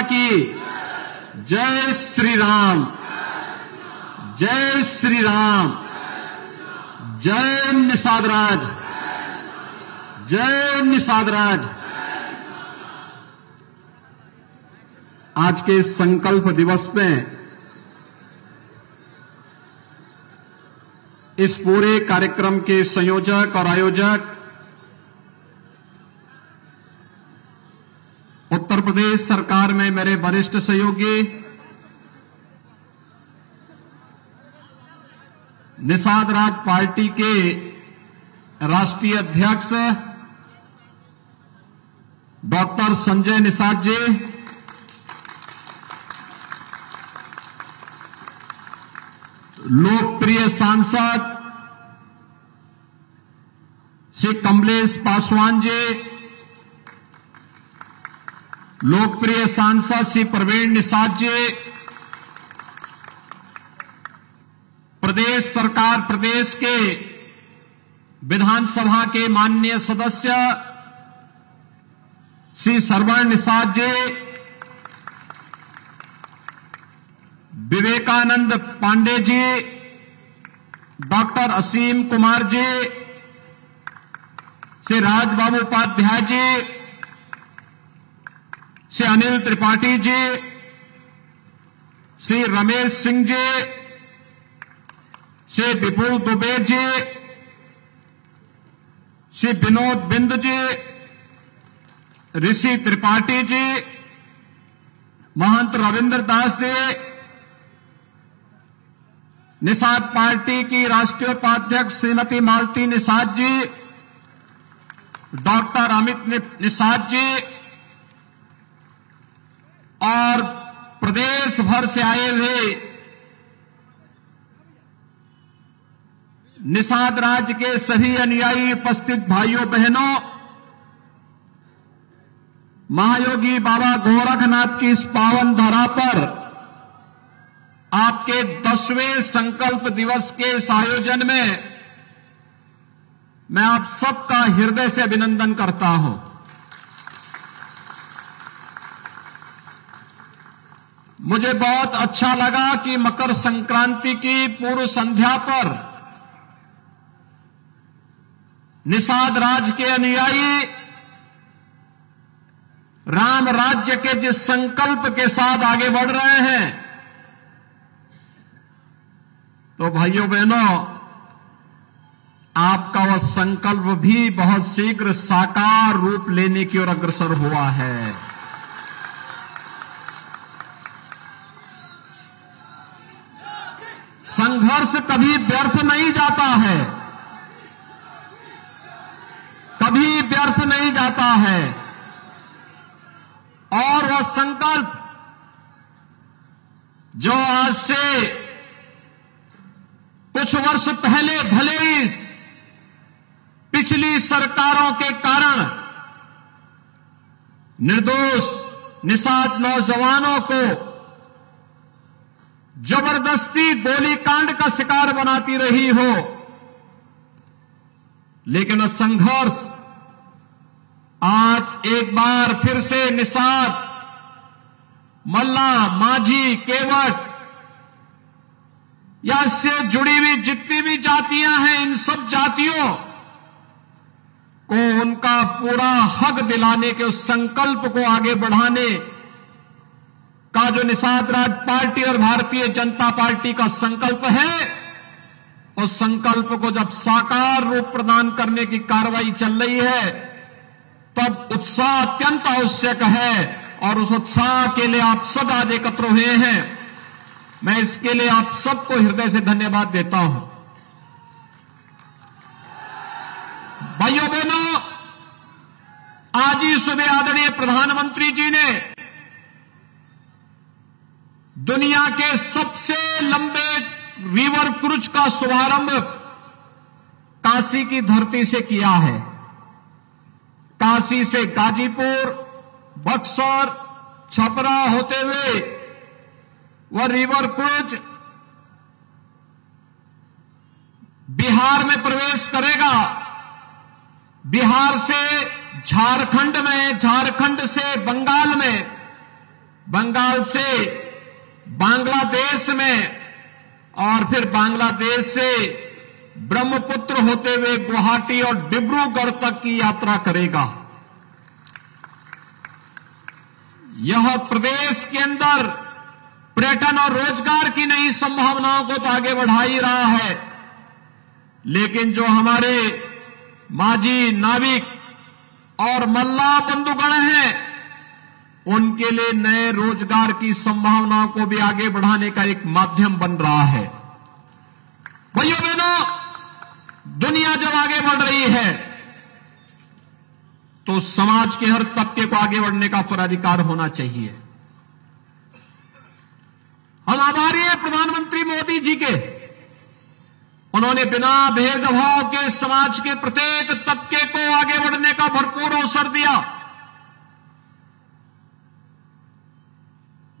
माता की जय श्री राम, जय श्री राम, जय निषाद राज, जय निषाद राज। आज के संकल्प दिवस में इस पूरे कार्यक्रम के संयोजक और आयोजक उत्तर प्रदेश सरकार में मेरे वरिष्ठ सहयोगी निषाद राज पार्टी के राष्ट्रीय अध्यक्ष डॉक्टर संजय निषाद जी, लोकप्रिय सांसद श्री कमलेश पासवान जी, लोकप्रिय सांसद श्री प्रवीण निषाद जी, प्रदेश सरकार प्रदेश के विधानसभा के माननीय सदस्य श्री श्रवण निषाद जी, विवेकानंद पांडे जी, डॉक्टर असीम कुमार जी, श्री राजबाबू उपाध्याय जी, श्री अनिल त्रिपाठी जी, श्री रमेश सिंह जी, श्री विपुल दुबे जी, श्री विनोद बिंद जी, ऋषि त्रिपाठी जी, महंत रविंद्र दास जी, निषाद पार्टी की राष्ट्रीय उपाध्यक्ष श्रीमती मालती निषाद जी, डॉक्टर अमित निषाद जी और प्रदेश भर से आए हुए निषाद राज के सभी अनुयायी उपस्थित भाइयों बहनों, महायोगी बाबा गोरखनाथ की इस पावन धरा पर आपके 10वें संकल्प दिवस के इस आयोजन में मैं आप सबका हृदय से अभिनंदन करता हूं। मुझे बहुत अच्छा लगा कि मकर संक्रांति की पूर्व संध्या पर निषाद राज के अनुयायी राम राज्य के जिस संकल्प के साथ आगे बढ़ रहे हैं, तो भाइयों बहनों, आपका वह संकल्प भी बहुत शीघ्र साकार रूप लेने की ओर अग्रसर हुआ है। संघर्ष कभी व्यर्थ नहीं जाता है, कभी व्यर्थ नहीं जाता है, और वह संकल्प जो आज से कुछ वर्ष पहले भले ही पिछली सरकारों के कारण निर्दोष निषाद नौजवानों को जबरदस्ती गोलीकांड का शिकार बनाती रही हो, लेकिन संघर्ष आज एक बार फिर से निषाद, मल्ला, माझी, केवट या इससे जुड़ी हुई जितनी भी जातियां हैं, इन सब जातियों को उनका पूरा हक दिलाने के उस संकल्प को आगे बढ़ाने का जो निषाद राज पार्टी और भारतीय जनता पार्टी का संकल्प है, उस संकल्प को जब साकार रूप प्रदान करने की कार्रवाई चल रही है, तब उत्साह अत्यंत आवश्यक है, और उस उत्साह के लिए आप सब आज एकत्र हुए हैं। मैं इसके लिए आप सबको हृदय से धन्यवाद देता हूं। भाइयों बहनों, आज ही सुबह आदरणीय प्रधानमंत्री जी ने दुनिया के सबसे लंबे रिवर क्रूज का शुभारंभ काशी की धरती से किया है। काशी से गाजीपुर, बक्सर, छपरा होते हुए वह रिवर क्रूज बिहार में प्रवेश करेगा। बिहार से झारखंड में, झारखंड से बंगाल में, बंगाल से बांग्लादेश में और फिर बांग्लादेश से ब्रह्मपुत्र होते हुए गुवाहाटी और डिब्रूगढ़ तक की यात्रा करेगा। यह प्रदेश के अंदर पर्यटन और रोजगार की नई संभावनाओं को तो आगे बढ़ा ही रहा है, लेकिन जो हमारे माझी नाविक और मल्लाह बंधुगण हैं, उनके लिए नए रोजगार की संभावनाओं को भी आगे बढ़ाने का एक माध्यम बन रहा है। भाइयों बहनों, दुनिया जब आगे बढ़ रही है तो समाज के हर तबके को आगे बढ़ने का पूरा अधिकार होना चाहिए। हम आभारी हैं प्रधानमंत्री मोदी जी के, उन्होंने बिना भेदभाव के समाज के प्रत्येक तबके को आगे बढ़ने का भरपूर अवसर दिया।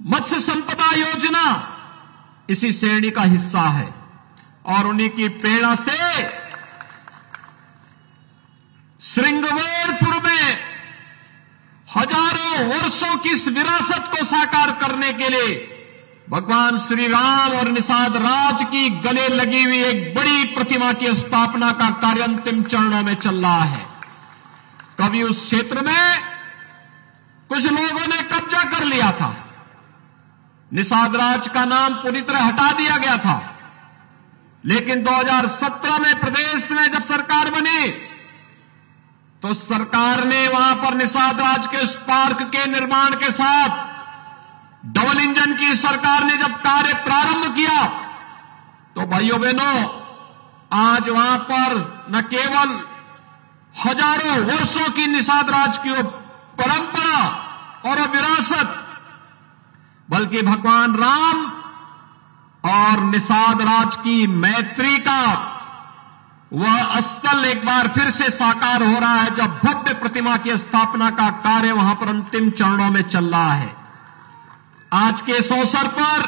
मत्स्य संपदा योजना इसी श्रेणी का हिस्सा है और उन्हीं की प्रेरणा से श्रृंगवेरपुर में हजारों वर्षों की इस विरासत को साकार करने के लिए भगवान श्री राम और निषाद राज की गले लगी हुई एक बड़ी प्रतिमा की स्थापना का कार्य अंतिम चरणों में चल रहा है। कभी उस क्षेत्र में कुछ लोगों ने कब्जा कर लिया था, निषाद राज का नाम पूरी तरह हटा दिया गया था, लेकिन 2017 में प्रदेश में जब सरकार बनी तो सरकार ने वहां पर निषाद राज के उस पार्क के निर्माण के साथ डबल इंजन की सरकार ने जब कार्य प्रारंभ किया तो भाइयों बहनों, आज वहां पर न केवल हजारों वर्षों की निषाद राज की वो परंपरा और विरासत, बल्कि भगवान राम और निषाद राज की मैत्री का वह स्थल एक बार फिर से साकार हो रहा है, जब भव्य प्रतिमा की स्थापना का कार्य वहां पर अंतिम चरणों में चल रहा है। आज के इस अवसर पर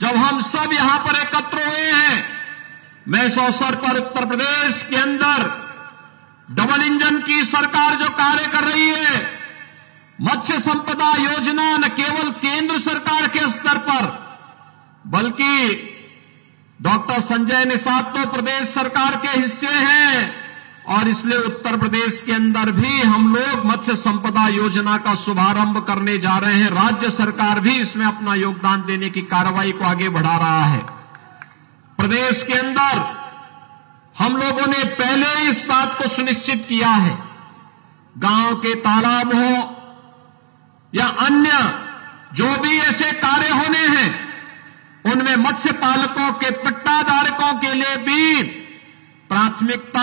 जब हम सब यहां पर एकत्र हुए हैं, मैं इस अवसर पर उत्तर प्रदेश के अंदर डबल इंजन की सरकार जो कार्य कर रही है, मत्स्य संपदा योजना न केवल केंद्र सरकार के स्तर पर बल्कि डॉक्टर संजय निषाद तो प्रदेश सरकार के हिस्से हैं और इसलिए उत्तर प्रदेश के अंदर भी हम लोग मत्स्य संपदा योजना का शुभारंभ करने जा रहे हैं। राज्य सरकार भी इसमें अपना योगदान देने की कार्रवाई को आगे बढ़ा रहा है। प्रदेश के अंदर हम लोगों ने पहले ही इस बात को सुनिश्चित किया है, गांव के तालाब हो या अन्य जो भी ऐसे कार्य होने हैं, उनमें मत्स्य पालकों के पट्टाधारकों के लिए भी प्राथमिकता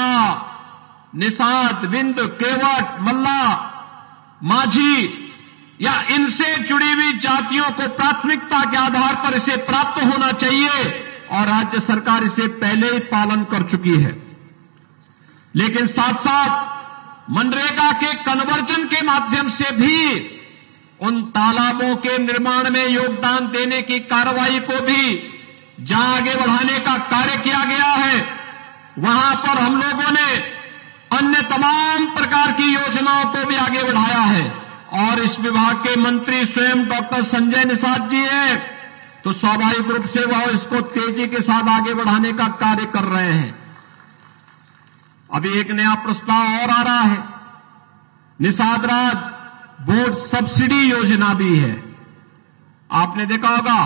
निषाद, बिंद, केवट, मल्ला, माझी या इनसे जुड़ी हुई जातियों को प्राथमिकता के आधार पर इसे प्राप्त होना चाहिए और राज्य सरकार इसे पहले ही पालन कर चुकी है। लेकिन साथ साथ मनरेगा के कन्वर्जन के माध्यम से भी उन तालाबों के निर्माण में योगदान देने की कार्रवाई को भी जहां आगे बढ़ाने का कार्य किया गया है, वहां पर हम लोगों ने अन्य तमाम प्रकार की योजनाओं को भी आगे बढ़ाया है और इस विभाग के मंत्री स्वयं डॉक्टर संजय निषाद जी हैं, तो स्वाभाविक रूप से वह इसको तेजी के साथ आगे बढ़ाने का कार्य कर रहे हैं। अभी एक नया प्रस्ताव और आ रहा है, निषाद राज बोट सब्सिडी योजना भी है। आपने देखा होगा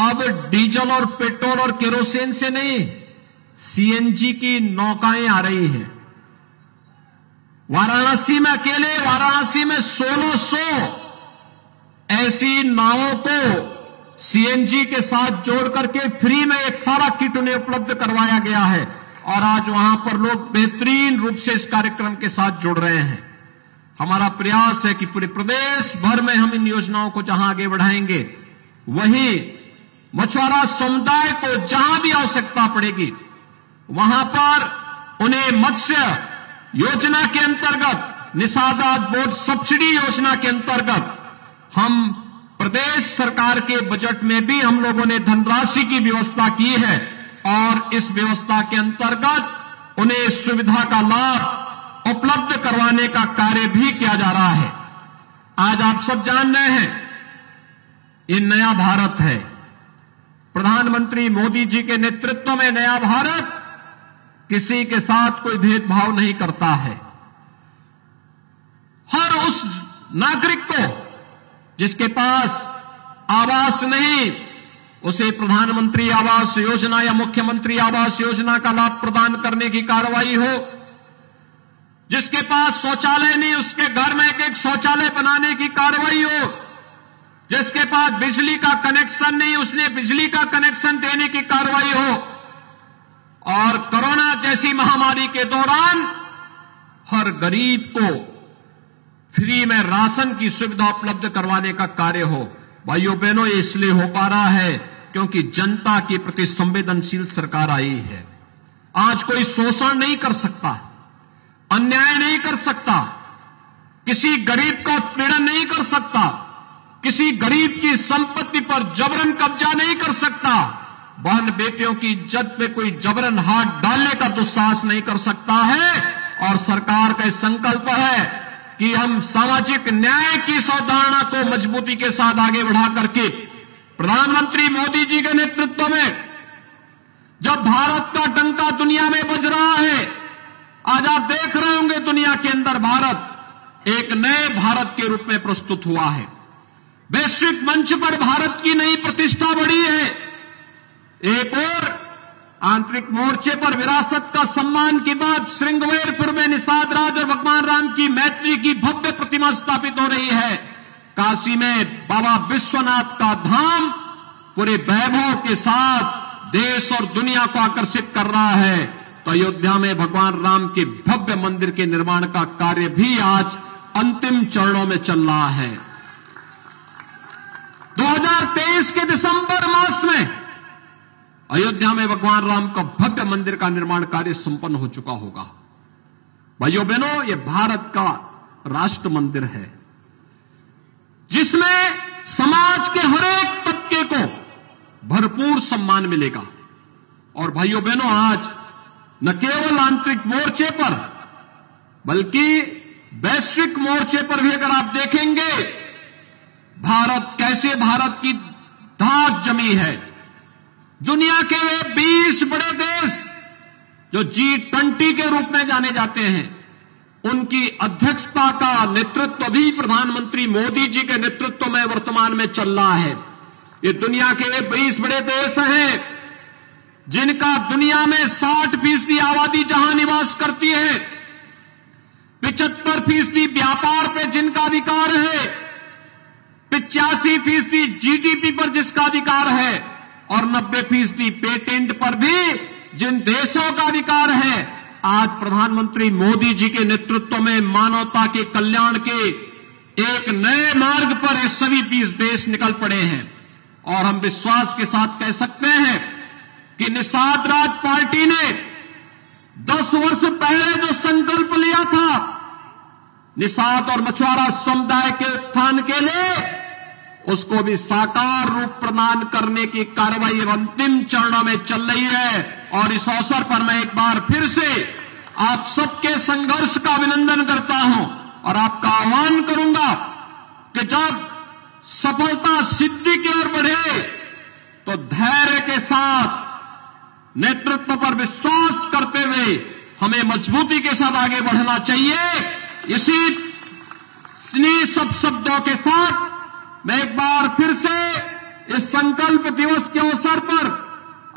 अब डीजल और पेट्रोल और केरोसिन से नहीं, सीएनजी की नौकाएं आ रही हैं। वाराणसी में अकेले वाराणसी में 1600 ऐसी नावों को सीएनजी के साथ जोड़ करके फ्री में एक सारा किट उन्हें उपलब्ध करवाया गया है और आज वहां पर लोग बेहतरीन रूप से इस कार्यक्रम के साथ जुड़ रहे हैं। हमारा प्रयास है कि पूरे प्रदेश भर में हम इन योजनाओं को जहां आगे बढ़ाएंगे, वहीं मछुआरा समुदाय को जहां भी आवश्यकता पड़ेगी वहां पर उन्हें मत्स्य योजना के अंतर्गत, निषाद राज बोट सब्सिडी योजना के अंतर्गत हम प्रदेश सरकार के बजट में भी हम लोगों ने धनराशि की व्यवस्था की है और इस व्यवस्था के अंतर्गत उन्हें सुविधा का लाभ उपलब्ध करवाने का कार्य भी किया जा रहा है। आज आप सब जान रहे हैं ये नया भारत है। प्रधानमंत्री मोदी जी के नेतृत्व में नया भारत किसी के साथ कोई भेदभाव नहीं करता है। हर उस नागरिक को जिसके पास आवास नहीं, उसे प्रधानमंत्री आवास योजना या मुख्यमंत्री आवास योजना का लाभ प्रदान करने की कार्रवाई हो। जिसके पास शौचालय नहीं, उसके घर में एक शौचालय बनाने की कार्रवाई हो। जिसके पास बिजली का कनेक्शन नहीं, उसने बिजली का कनेक्शन देने की कार्रवाई हो। और कोरोना जैसी महामारी के दौरान हर गरीब को फ्री में राशन की सुविधा उपलब्ध करवाने का कार्य हो। भाइयों बहनों, ये इसलिए हो पा रहा है क्योंकि जनता के प्रति संवेदनशील सरकार आई है। आज कोई शोषण नहीं कर सकता, अन्याय नहीं कर सकता, किसी गरीब का उत्पीड़न नहीं कर सकता, किसी गरीब की संपत्ति पर जबरन कब्जा नहीं कर सकता, बहन बेटियों की इज्जत पे कोई जबरन हाथ डालने का दुस्साहस नहीं कर सकता है। और सरकार का संकल्प है कि हम सामाजिक न्याय की इस अवधारणा को मजबूती के साथ आगे बढ़ा करके प्रधानमंत्री मोदी जी के नेतृत्व में जब भारत का डंका दुनिया में बज रहा है, आज आप देख रहे होंगे दुनिया के अंदर भारत एक नए भारत के रूप में प्रस्तुत हुआ है। वैश्विक मंच पर भारत की नई प्रतिष्ठा बढ़ी है। एक और आंतरिक मोर्चे पर विरासत का सम्मान की बात, श्रृंगवेरपुर में निषाद राज और भगवान राम की मैत्री की भव्य प्रतिमा स्थापित हो रही है। काशी में बाबा विश्वनाथ का धाम पूरे वैभव के साथ देश और दुनिया को आकर्षित कर रहा है। तो अयोध्या में भगवान राम के भव्य मंदिर के निर्माण का कार्य भी आज अंतिम चरणों में चल रहा है। 2023 के दिसंबर मास में अयोध्या में भगवान राम का भव्य मंदिर का निर्माण कार्य संपन्न हो चुका होगा। भाइयों बहनों, यह भारत का राष्ट्र मंदिर है जिसमें समाज के हर एक तबके को भरपूर सम्मान मिलेगा। और भाइयों बहनों, आज न केवल आंतरिक मोर्चे पर बल्कि वैश्विक मोर्चे पर भी अगर आप देखेंगे भारत कैसे भारत की धाक जमी है। दुनिया के वे 20 बड़े देश जो G20 के रूप में जाने जाते हैं, उनकी अध्यक्षता का नेतृत्व भी प्रधानमंत्री मोदी जी के नेतृत्व में वर्तमान में चल रहा है। ये दुनिया के वे 20 बड़े देश हैं जिनका दुनिया में 60% आबादी जहां निवास करती है, 75% व्यापार पे जिनका अधिकार है, 85% GDP पर जिसका अधिकार है और 90% पेटेंट पर भी जिन देशों का अधिकार है, आज प्रधानमंत्री मोदी जी के नेतृत्व में मानवता के कल्याण के एक नए मार्ग पर ये सभी 20 देश निकल पड़े हैं। और हम विश्वास के साथ कह सकते हैं कि निषाद राज पार्टी ने 10 वर्ष पहले जो संकल्प लिया था निषाद और मछुआरा समुदाय के उत्थान के लिए, उसको भी साकार रूप प्रदान करने की कार्रवाई अंतिम चरणों में चल रही है। और इस अवसर पर मैं एक बार फिर से आप सबके संघर्ष का अभिनंदन करता हूं और आपका आह्वान करूंगा कि जब सफलता सिद्धि की ओर बढ़े तो धैर्य के साथ नेतृत्व पर विश्वास करते हुए हमें मजबूती के साथ आगे बढ़ना चाहिए। इन्हीं सब शब्दों के साथ मैं एक बार फिर से इस संकल्प दिवस के अवसर पर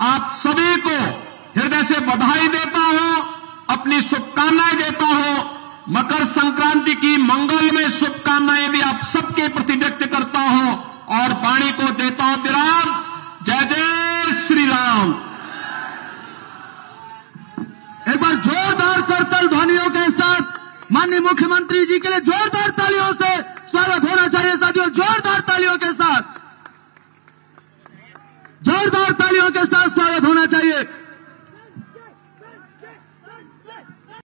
आप सभी को हृदय से बधाई देता हूं, अपनी शुभकामनाएं देता हूं। मकर संक्रांति की मंगलमय शुभकामनाएं भी आप सबके प्रति व्यक्त करता हूं और वाणी को देता हूं विराम। जय जय श्री राम। एक बार जोरदार करतल ध्वनियों के साथ माननीय मुख्यमंत्री जी के लिए जोरदार तालियों से स्वागत होना चाहिए। साथियों, जोरदार तालियों के साथ, जोरदार तालियों के साथ स्वागत होना चाहिए।